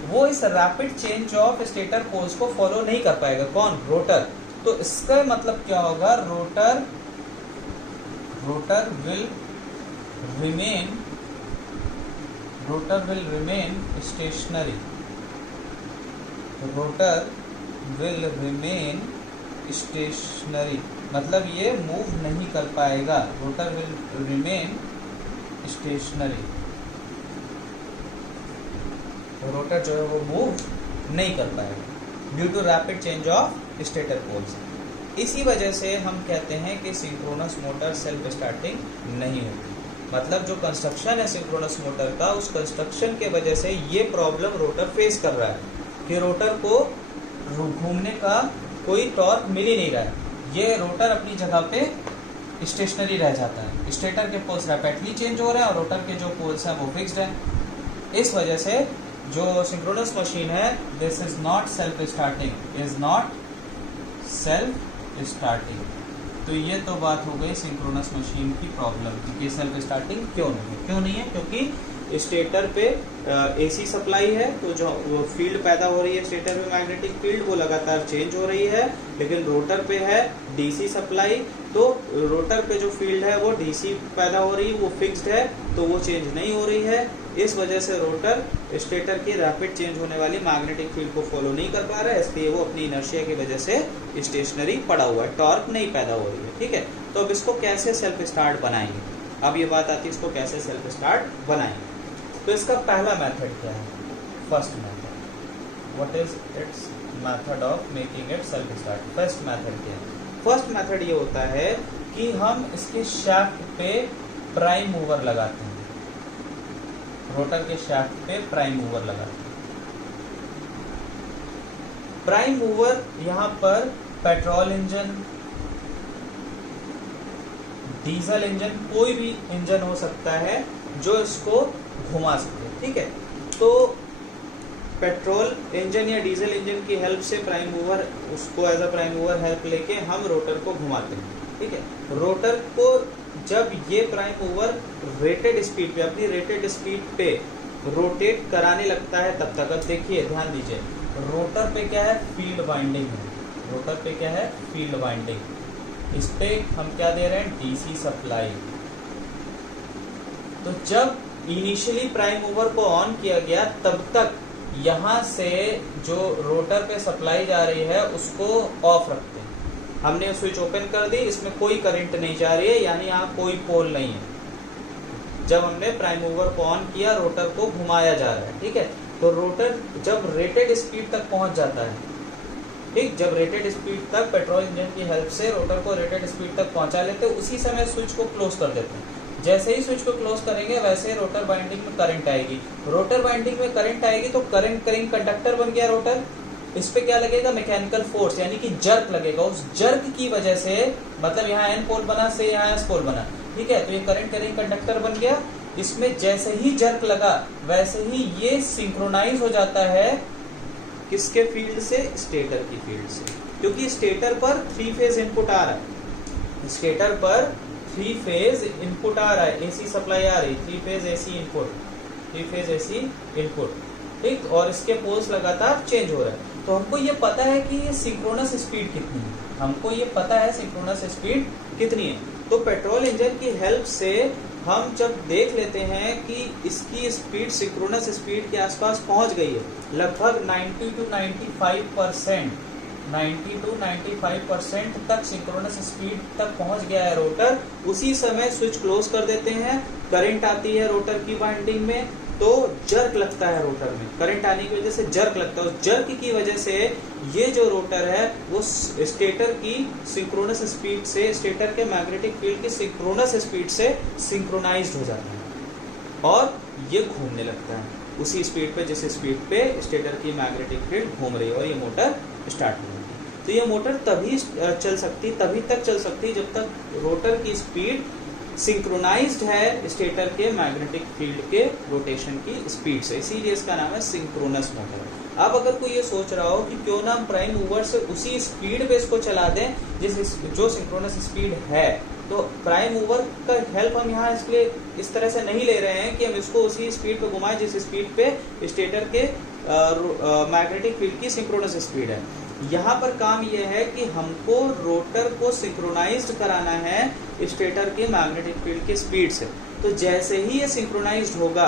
वो इस rapid change of stator poles को फॉलो नहीं कर पाएगा, कौन, रोटर। तो इसका मतलब क्या होगा, rotor will remain stationary, rotor will remain stationary, मतलब ये मूव नहीं कर पाएगा, rotor will remain stationary, rotor जो है वो मूव नहीं कर पाएगा due to rapid change of stator poles. इसी वजह से हम कहते हैं कि सिंक्रोनस मोटर सेल्फ स्टार्टिंग नहीं होती, मतलब जो कंस्ट्रक्शन है सिंक्रोनस मोटर का, उस कंस्ट्रक्शन के वजह से ये प्रॉब्लम रोटर फेस कर रहा है कि रोटर को घूमने का कोई टॉर्क मिल ही नहीं रहा है। ये रोटर अपनी जगह पे स्टेशनरी रह जाता है। स्टेटर के पोल्स रैपिडली चेंज हो रहे हैं और रोटर के जो पोल्स हैं वो फिक्स्ड हैं। इस वजह से जो सिंक्रोनस मशीन है, this is not self starting, is not self starting. तो ये तो बात हो गई सिंक्रोनस मशीन की प्रॉब्लम कि सेल्फ स्टार्टिंग क्यों नहीं है, क्योंकि स्टेटर पे एसी सप्लाई है, तो जो वो फील्ड पैदा हो रही है स्टेटर में मैग्नेटिक फील्ड वो लगातार चेंज हो रही है, लेकिन रोटर पे है डीसी सप्लाई, तो रोटर पे जो फील्ड है वो डीसी पैदा हो रही है, वो फिक्स्ड है, तो वो चेंज नहीं हो रही है। इस वजह से रोटर स्टेटर की रैपिड चेंज होने वाली मैग्नेटिक फील्ड को फॉलो नहीं कर पा रहा है, इसलिए वो अपनी इनर्शिया की वजह से स्टेशनरी पड़ा हुआ है, टॉर्क नहीं पैदा हो रही है। ठीक है, तो अब इसको कैसे सेल्फ स्टार्ट बनाएंगे, अब ये बात आती है इसको कैसे सेल्फ स्टार्ट बनाएंगे। तो इसका पहला मेथड क्या है, first method, what is it's method of making it self start. First method क्या है, फर्स्ट मेथड ये होता है कि हम इसके शाफ्ट पे प्राइम मूवर लगाते हैं, रोटर के शाफ्ट पे प्राइम मूवर लगाते हैं। प्राइम मूवर यहाँ पर पेट्रोल इंजन, डीजल इंजन, कोई भी इंजन हो सकता है जो इसको घुमा सके। ठीक है, तो पेट्रोल इंजन या डीजल इंजन की हेल्प से प्राइम मूवर, उसको as a prime mover help लेके हम रोटर को घुमाते हैं। ठीक है, रोटर को जब ये प्राइम मूवर रेटेड स्पीड पे, अपनी रेटेड स्पीड पे रोटेट कराने लगता है तब तक, अब देखिए ध्यान दीजिए, रोटर पे क्या है, फील्ड वाइंडिंग है, रोटर पे क्या है, फील्ड वाइंडिंग, इस पे हम क्या दे रहे हैं, डीसी सप्लाई। तो जब इनिशियली प्राइम मूवर को ऑन किया गया तब तक यहाँ से जो रोटर पे सप्लाई जा रही है उसको ऑफ रखते हैं। हमने स्विच ओपन कर दी, इसमें कोई करंट नहीं जा रही है, यानी यहाँ कोई पोल नहीं है। जब हमने प्राइम मूवर को ऑन किया, रोटर को घुमाया जा रहा है। ठीक है, तो रोटर जब रेटेड स्पीड तक पहुंच जाता है, ठीक, जब रेटेड स्पीड तक पेट्रोल इंजन की हेल्प से रोटर को रेटेड स्पीड तक पहुंचा लेते हैं, उसी समय स्विच को क्लोज कर देते हैं। जैसे ही स्विच को क्लोज करेंगे वैसे ही रोटर वाइंडिंग में करंट आएगी, रोटर वाइंडिंग में करंट आएगी तो करंट करिंग कंडक्टर बन गया रोटर, इस पे क्या लगेगा, मैकेनिकल फोर्स, यानी कि जर्क लगेगा। उस जर्क की वजह से, मतलब यहाँ एन पोल बना से यहाँ एस पोल बना, ठीक है, तो ये करंट करिंग कंडक्टर बन गया। इसमें जैसे ही जर्क लगा वैसे ही ये सिंक्रोनाइज हो जाता है किसके फील्ड से, स्टेटर की फील्ड से, क्योंकि स्टेटर पर 3 फेज इनपुट आ रहा है, स्टेटर पर 3 फेज इनपुट आ रहा है, एसी सप्लाई आ रही, 3 phase AC input, 3 phase AC input, ठीक, और इसके पोल्स लगातार चेंज हो रहा है। तो हमको ये पता है कि ये सिंक्रोनस स्पीड कितनी है, हमको ये पता है सिंक्रोनस स्पीड कितनी है। तो पेट्रोल इंजन की हेल्प से हम जब देख लेते हैं कि इसकी स्पीड सिंक्रोनस स्पीड के आसपास पहुंच गई है, लगभग 90 to 95%, 90 to 95% तक सिंक्रोनस स्पीड तक पहुंच गया है रोटर, उसी समय स्विच क्लोज कर देते हैं, करंट आती है रोटर की वाइंडिंग में, तो जर्क लगता है रोटर में, करंट आने की वजह से जर्क लगता है, उस जर्क की वजह से ये जो रोटर है वो स्टेटर की सिंक्रोनस स्पीड से, स्टेटर के मैग्नेटिक फील्ड की सिंक्रोनस स्पीड से सिंक्रोनाइज्ड हो जाता है और ये घूमने लगता है उसी स्पीड पे जिस स्पीड पे स्टेटर की मैग्नेटिक फील्ड घूम रही है, और ये मोटर स्टार्ट हो जाती है। तो ये मोटर तभी चल सकती, तभी तक चल सकती जब तक रोटर की स्पीड सिंक्रोनाइज्ड है स्टेटर के मैग्नेटिक फील्ड के रोटेशन की स्पीड से, इसीलिए इसका नाम है सिंक्रोनस मोटर। अब अगर कोई ये सोच रहा हो कि क्यों ना हम प्राइम मूवर से उसी स्पीड पे इसको चला दें जो सिंक्रोनस स्पीड है, तो प्राइम मूवर का हेल्प हम यहाँ इसलिए इस तरह से नहीं ले रहे हैं कि हम इसको उसी स्पीड पे घुमाएं जिस स्पीड पे स्टेटर के मैग्नेटिक फील्ड की सिंक्रोनस स्पीड है। यहाँ पर काम यह है कि हमको रोटर को सिंक्रोनाइज्ड कराना है स्टेटर के मैग्नेटिक फील्ड की स्पीड से। तो जैसे ही ये सिंक्रोनाइज्ड होगा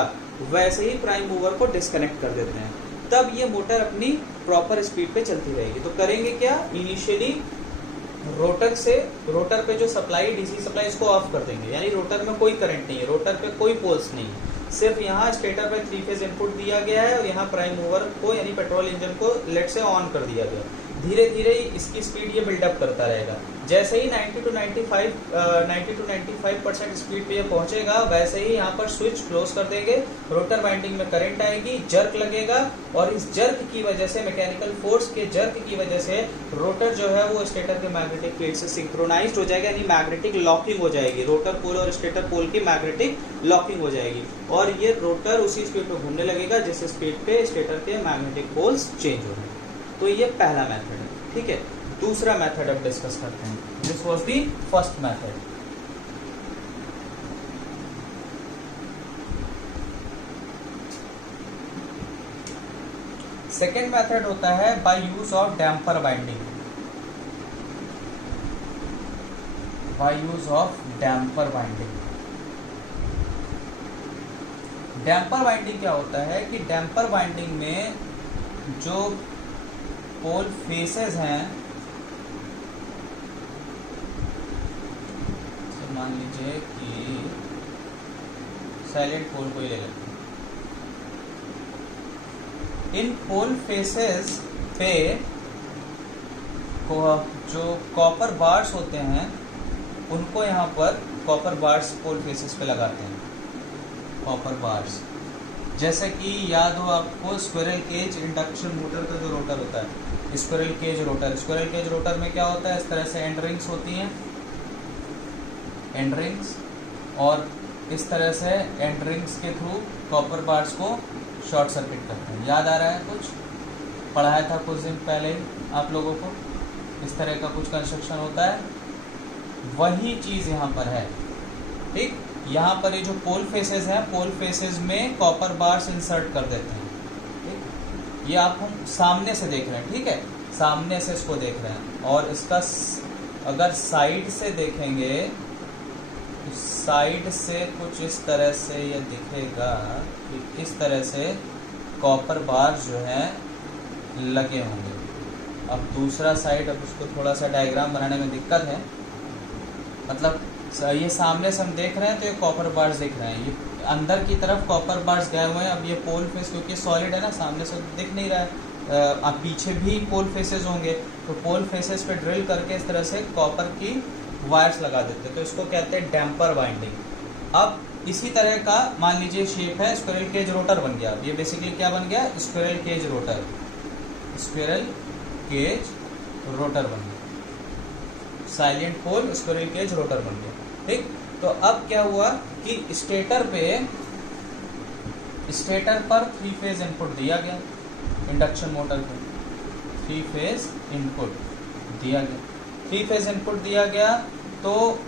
वैसे ही प्राइम मूवर को डिस्कनेक्ट कर देते हैं, तब ये मोटर अपनी प्रॉपर स्पीड पे चलती रहेगी। तो करेंगे क्या, इनिशियली रोटर पे जो सप्लाई, डीसी सप्लाई, इसको ऑफ कर देंगे, यानी रोटर में कोई करंट नहीं है, रोटर पे कोई पोल्स नहीं है, सिर्फ यहाँ स्टेटर पे 3 फेज इनपुट दिया गया है और यहाँ प्राइम मूवर को यानी पेट्रोल इंजन को लेट से ऑन कर दिया गया। धीरे धीरे ही इसकी स्पीड ये बिल्डअप करता रहेगा। जैसे ही 90 to 95% स्पीड पे ये पहुंचेगा, वैसे ही यहाँ पर स्विच क्लोज कर देंगे, रोटर वाइंडिंग में करंट आएगी, जर्क लगेगा, और इस जर्क की वजह से, मैकेनिकल फोर्स के जर्क की वजह से रोटर जो है वो स्टेटर के मैग्नेटिक फील्ड से सिंक्रोनाइज्ड हो जाएगा, यानी मैग्नेटिक लॉकिंग हो जाएगी। रोटर पोल और स्टेटर पोल की मैग्नेटिक लॉकिंग हो जाएगी, और ये रोटर उसी स्पीड पे घूमने लगेगा जिस स्पीड पे स्टेटर के मैग्नेटिक पोल्स चेंज हो रहे हैं। तो ये पहला मेथड है, ठीक है। दूसरा मेथड अब डिस्कस करते हैं। This was the first method. Second method होता है by use of damper winding. By use of damper winding. Damper winding क्या होता है कि डैम्पर वाइंडिंग में जो पोल फेसेस हैं, तो मान लीजिए कि साइलेंट पोल को ही ले लेते हैं। इन पोल फेसेस पे जो कॉपर बार्स होते हैं उनको यहाँ पर कॉपर बार्स पोल फेसेस पे लगाते हैं, कॉपर बार्स। जैसे कि याद हो आपको स्क्विरल केज इंडक्शन मोटर का जो रोटर होता है, squirrel cage rotor. Squirrel cage rotor में क्या होता है, इस तरह से एंड रिंग्स होती हैं, एंड रिंग्स, और इस तरह से एंड रिंग्स के थ्रू कॉपर बार्स को शॉर्ट सर्किट करते हैं। याद आ रहा है, कुछ पढ़ाया था कुछ दिन पहले ही आप लोगों को, इस तरह का कुछ कंस्ट्रक्शन होता है। वही चीज़ यहाँ पर है, ठीक। यहाँ पर ये जो पोल फेसेस हैं, पोल फेसेस में कॉपर बार्स इंसर्ट कर देते हैं, ठीक। ये आप हम सामने से देख रहे हैं, ठीक है, सामने से इसको देख रहे हैं। और इसका अगर साइड से देखेंगे तो साइड से कुछ इस तरह से ये दिखेगा कि इस तरह से कॉपर बार्स जो है लगे होंगे। अब दूसरा साइड, अब उसको थोड़ा सा डायग्राम बनाने में दिक्कत है, मतलब ये सामने से हम देख रहे हैं तो ये कॉपर बार्स दिख रहे हैं, ये अंदर की तरफ कॉपर बार्स गए हुए हैं। अब ये पोल फेस क्योंकि सॉलिड है ना, सामने से दिख नहीं रहा है, अब पीछे भी पोल फेसेस होंगे, तो पोल फेसेस पे ड्रिल करके इस तरह से कॉपर की वायर्स लगा देते हैं, तो इसको कहते हैं डैम्पर वाइंडिंग। अब इसी तरह का मान लीजिए शेप है, स्क्विरल केज रोटर बन गया। ये बेसिकली क्या बन गया, squirrel cage rotor, squirrel cage rotor बन गया, salient pole squirrel cage rotor बन गया, ठीक। तो अब क्या हुआ कि स्टेटर पर 3 फेज इनपुट दिया गया, इंडक्शन मोटर को 3 फेज इनपुट दिया गया, 3 फेज इनपुट दिया गया। तो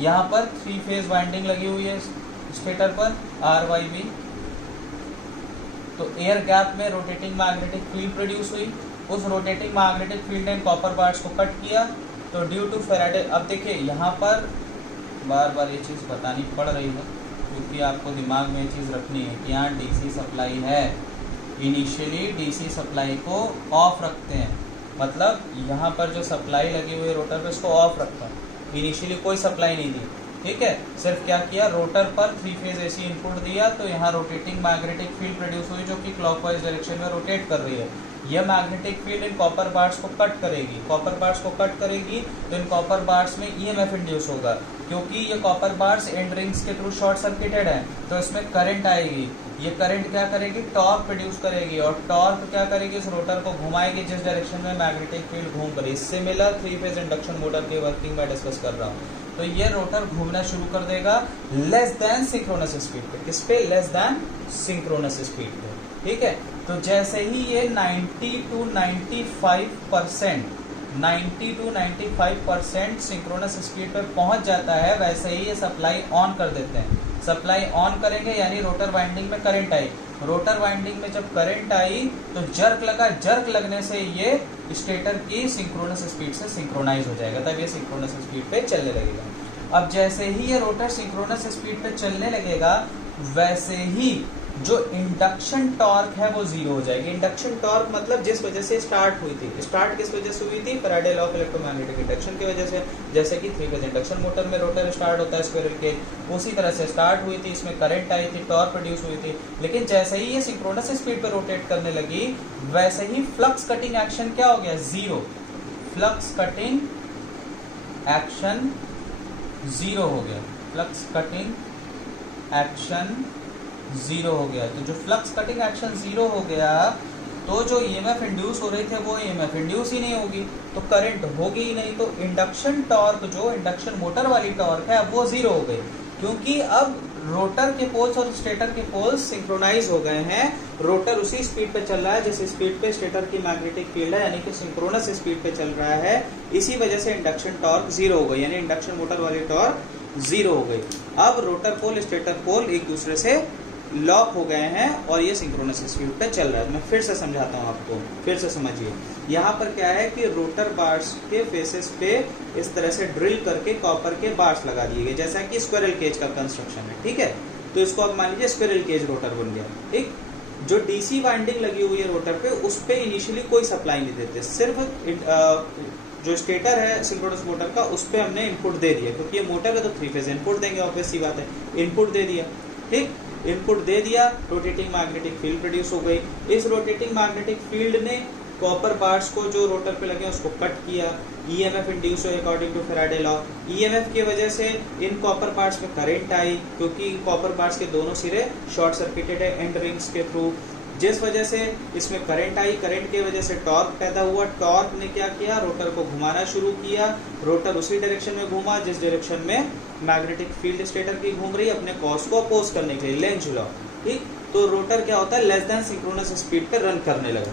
यहाँ पर 3 फेज वाइंडिंग लगी हुई है स्टेटर पर, RYB। तो एयर गैप में रोटेटिंग मैग्नेटिक फील्ड प्रोड्यूस हुई, उस रोटेटिंग मैग्नेटिक फील्ड ने कॉपर बार्स को कट किया। तो ड्यू टू फेराडे, अब देखिए यहाँ पर बार बार ये चीज़ बतानी पड़ रही है क्योंकि आपको दिमाग में ये चीज़ रखनी है कि यहाँ डीसी सप्लाई है। इनिशियली डीसी सप्लाई को ऑफ रखते हैं, मतलब यहाँ पर जो सप्लाई लगी हुई है रोटर पर, इसको ऑफ रखता है। इनिशियली कोई सप्लाई नहीं दी, ठीक है, सिर्फ क्या किया, रोटर पर 3 फेज एसी इनपुट दिया। तो यहाँ रोटेटिंग मैग्नेटिक फील्ड प्रोड्यूस हुई जो कि क्लॉकवाइज डायरेक्शन में रोटेट कर रही है। यह मैग्नेटिक फील्ड इन कॉपर बार्स को कट करेगी, कॉपर बार्स को कट करेगी, तो इन कॉपर बार्स में ईएमएफ इंड्यूस होगा। क्योंकि ये कॉपर बार्स एंड रिंग्स के थ्रू शॉर्ट सर्किटेड है, तो इसमें करंट आएगी। ये करंट क्या करेगी, टॉर्क प्रोड्यूस करेगी, और टॉर्क क्या करेगी, इस रोटर को घुमाएगी जिस डायरेक्शन में मैग्नेटिक फील्ड घूम कर। इससे मिला 3 फेज इंडक्शन मोटर की वर्किंग मैं डिस्कस कर रहा हूँ। तो ये रोटर घूमना शुरू कर देगा लेस देन सिंक्रोनस स्पीड पे। किस पे, लेस देन सिंक्रोनस स्पीड पे, ठीक है। तो जैसे ही ये 90 to 95% सिंक्रोनस स्पीड पे पहुंच जाता है, वैसे ही ये सप्लाई ऑन कर देते हैं। सप्लाई ऑन करेंगे यानी रोटर वाइंडिंग में करंट आई। रोटर वाइंडिंग में जब करंट आई तो जर्क लगा, जर्क लगने से ये स्टेटर की सिंक्रोनस स्पीड से सिंक्रोनाइज हो जाएगा, तब ये सिंक्रोनस स्पीड पे चलने लगेगा। अब जैसे ही ये रोटर सिंक्रोनस स्पीड पे चलने लगेगा, वैसे ही जो इंडक्शन टॉर्क है वो जीरो हो जाएगी। इंडक्शन टॉर्क मतलब जिस वजह से स्टार्ट हुई थी, स्टार्ट किस वजह से हुई थी, Faraday law of electromagnetic induction की वजह से। जैसे कि 3 फेज इंडक्शन मोटर में रोटर स्टार्ट होता है स्क्विरल केज, उसी तरह से स्टार्ट हुई थी, इसमें करंट आई थी, टॉर्क प्रोड्यूस हुई थी। लेकिन जैसे ही ये सिंक्रोनस स्पीड पर रोटेट करने लगी, वैसे ही फ्लक्स कटिंग एक्शन क्या हो गया, zero. Flux cutting action zero हो गया, फ्लक्स कटिंग एक्शन जीरो हो गया। तो जो फ्लक्स कटिंग एक्शन जीरो हो गया, तो जो ईएमएफ इंड्यूस हो रहे थे वो ईएमएफ इंड्यूस ही नहीं होगी, तो करंट होगी ही नहीं। तो इंडक्शन टॉर्क, जो इंडक्शन मोटर वाली टॉर्क है, वो जीरो हो गई, क्योंकि अब रोटर के पोल्स और स्टेटर के पोल्स सिंक्रोनाइज हो गए हैं। रोटर उसी स्पीड पे चल रहा है जिस स्पीड पे स्टेटर की मैग्नेटिक फील्ड है, यानी कि सिंक्रोनस स्पीड पे चल रहा है। इसी वजह से इंडक्शन टॉर्क जीरो हो गई, यानी इंडक्शन मोटर वाली टॉर्क जीरो हो गई। अब रोटर पोल स्टेटर पोल एक दूसरे से लॉक हो गए हैं और ये सिंक्रोनस स्पीड पे चल रहा है। मैं फिर से समझाता हूँ आपको, फिर से समझिए। यहाँ पर क्या है कि रोटर बार्स के फेसेस पे इस तरह से ड्रिल करके कॉपर के बार्स लगा दिए गए, जैसा कि स्क्विरल केज का कंस्ट्रक्शन है, ठीक है। तो इसको आप मान लीजिए स्क्विरल केज रोटर बन गया, ठीक। जो डीसी वाइंडिंग लगी हुई है रोटर पे, उस पे इनिशियली कोई सप्लाई नहीं देते, सिर्फ जो स्टेटर है सिंक्रोनस मोटर का, उस पे हमने इनपुट दे दिया, क्योंकि ये मोटर है तो 3 फेज इनपुट देंगे, ऑब्वियस सी बात है। इनपुट दे दिया, ठीक, इनपुट दे दिया, रोटेटिंग मैग्नेटिक फील्ड प्रोड्यूस हो गई। इस रोटेटिंग मैग्नेटिक फील्ड ने कॉपर बार्स को जो रोटर पे लगे उसको कट किया, ईएमएफ इंड्यूस हुआ according to Faraday law. EMF की वजह से इन कॉपर बार्स में करंट आई, क्योंकि कॉपर बार्स के दोनों सिरे शॉर्ट सर्किटेड है एंड रिंग्स के थ्रू, जिस वजह से इसमें करंट आई। करंट की वजह से टॉर्क पैदा हुआ। टॉर्क ने क्या किया, रोटर को घुमाना शुरू किया। रोटर उसी डायरेक्शन में घूमा जिस डायरेक्शन में मैग्नेटिक फील्ड स्टेटर की घूम रही है, अपने कॉस को अपोज करने के लिए, लेंज लॉ, ठीक। तो रोटर क्या होता है, लेस देन सिंक्रोनस स्पीड पे रन करने लगा।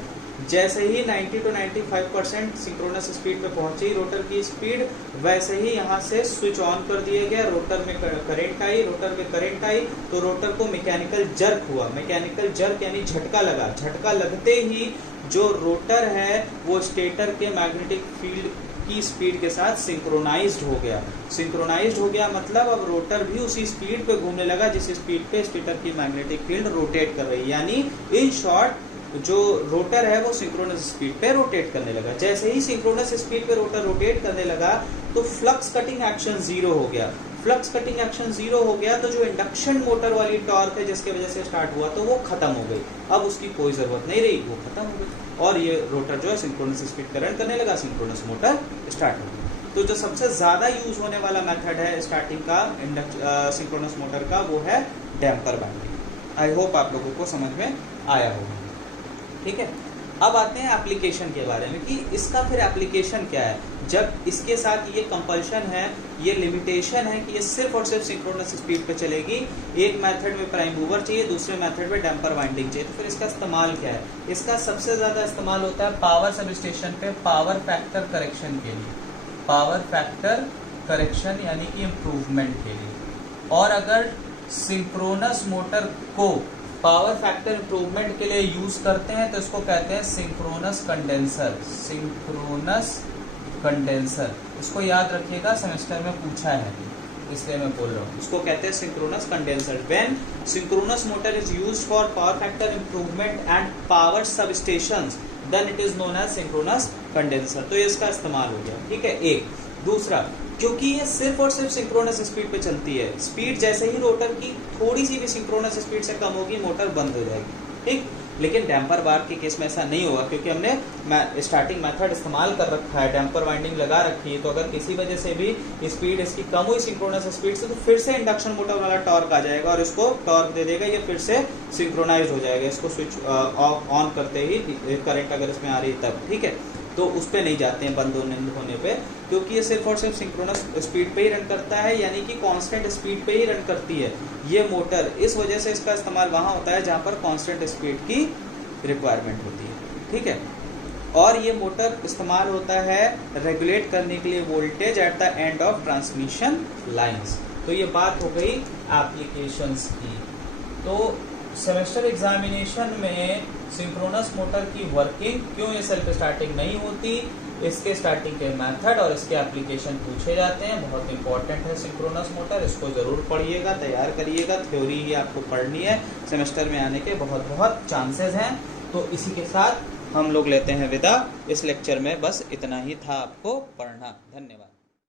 जैसे ही 90 to 95% सिंक्रोनस स्पीड पे पहुंची रोटर की स्पीड, वैसे ही यहाँ से स्विच ऑन कर दिया गया, रोटर में करंट आई। रोटर में करंट आई तो रोटर को मैकेनिकल जर्क हुआ। मैकेनिकल जर्क यानी झटका लगा। झटका लगते ही जो रोटर है वो स्टेटर के मैग्नेटिक फील्ड की स्पीड के साथ सिंक्रोनाइज्ड हो गया। सिंक्रोनाइज्ड हो गया मतलब अब रोटर भी उसी स्पीड पे घूमने लगा जिस स्पीड पे स्टेटर की मैग्नेटिक फील्ड रोटेट कर रही है। यानी इन शॉर्ट जो रोटर है वो सिंक्रोनस स्पीड पे रोटेट करने लगा। जैसे ही सिंक्रोनस स्पीड पे रोटर रोटेट करने लगा तो फ्लक्स कटिंग एक्शन जीरो हो गया। फ्लक्स कटिंग एक्शन जीरो हो गया तो जो इंडक्शन मोटर वाली टॉर्क है जिसकी वजह से स्टार्ट हुआ तो वो खत्म हो गई। अब उसकी कोई जरूरत नहीं रही, वो खत्म हो गई और ये रोटर जो है सिंक्रोनस स्पीड पे रन करने लगा, सिंक्रोनस मोटर स्टार्ट हो गई। तो जो सबसे ज्यादा यूज होने वाला मेथड है स्टार्टिंग का सिंक्रोनस मोटर का, वो है डैम्पर वाइंडिंग। आई होप आप लोगों को समझ में आया होगा, ठीक है। अब आते हैं एप्लीकेशन के बारे में कि इसका फिर एप्लीकेशन क्या है। जब इसके साथ ये कंपल्शन है, ये लिमिटेशन है कि ये सिर्फ और सिर्फ सिंक्रोनस स्पीड पे चलेगी, एक मेथड में प्राइम मूवर चाहिए, दूसरे मेथड में डैम्पर वाइंडिंग चाहिए, तो फिर इसका इस्तेमाल क्या है। इसका सबसे ज़्यादा इस्तेमाल होता है पावर सब स्टेशन पे पावर फैक्टर करेक्शन के लिए, पावर फैक्टर करेक्शन यानी कि इम्प्रूवमेंट के लिए। और अगर सिंक्रोनस मोटर को पावर फैक्टर इंप्रूवमेंट के लिए यूज करते हैं तो इसको कहते हैं सिंक्रोनस कंडेंसर। सिंक्रोनस कंडेंसर, इसको याद रखिएगा, सेमेस्टर में पूछा है इसलिए मैं बोल रहा हूँ। इसको कहते हैं synchronous condenser. When synchronous motor is used for power factor improvement and power substations then it is known as synchronous condenser. तो ये इसका इस्तेमाल हो गया, ठीक है। एक दूसरा, क्योंकि ये सिर्फ और सिर्फ सिंक्रोनस स्पीड पे चलती है, स्पीड जैसे ही रोटर की थोड़ी सी भी सिंक्रोनस स्पीड से कम होगी मोटर बंद हो जाएगी, ठीक। लेकिन डैम्पर बार के केस में ऐसा नहीं होगा, क्योंकि हमने स्टार्टिंग मेथड इस्तेमाल कर रखा है, डैम्पर वाइंडिंग लगा रखी है। तो अगर किसी वजह से भी स्पीड इसकी कम हुई सिंक्रोनस स्पीड से, तो फिर से इंडक्शन मोटर वाला टॉर्क आ जाएगा और इसको टॉर्क दे देगा, ये फिर से सिंक्रोनाइज हो जाएगा। इसको स्विच ऑन करते ही करंट अगर इसमें आ रही है तब, ठीक है। तो उस पर नहीं जाते हैं बंद होने पे, क्योंकि ये सिर्फ और सिर्फ सिंक्रोनस स्पीड पे ही रन करता है, यानी कि कांस्टेंट स्पीड पे ही रन करती है ये मोटर। इस वजह से इसका इस्तेमाल वहाँ होता है जहाँ पर कांस्टेंट स्पीड की रिक्वायरमेंट होती है, ठीक है। और ये मोटर इस्तेमाल होता है रेगुलेट करने के लिए voltage at the end of transmission lines. तो ये बात हो गई एप्लीकेशंस की। तो सेमेस्टर एग्जामिनेशन में सिंक्रोनस मोटर की वर्किंग, क्यों ये सेल्फ स्टार्टिंग नहीं होती, इसके स्टार्टिंग के मेथड और इसके एप्लीकेशन पूछे जाते हैं। बहुत इंपॉर्टेंट है सिंक्रोनस मोटर, इसको ज़रूर पढ़िएगा, तैयार करिएगा। थ्योरी ही आपको पढ़नी है, सेमेस्टर में आने के बहुत बहुत चांसेस हैं। तो इसी के साथ हम लोग लेते हैं विदा। इस लेक्चर में बस इतना ही था आपको पढ़ना। धन्यवाद।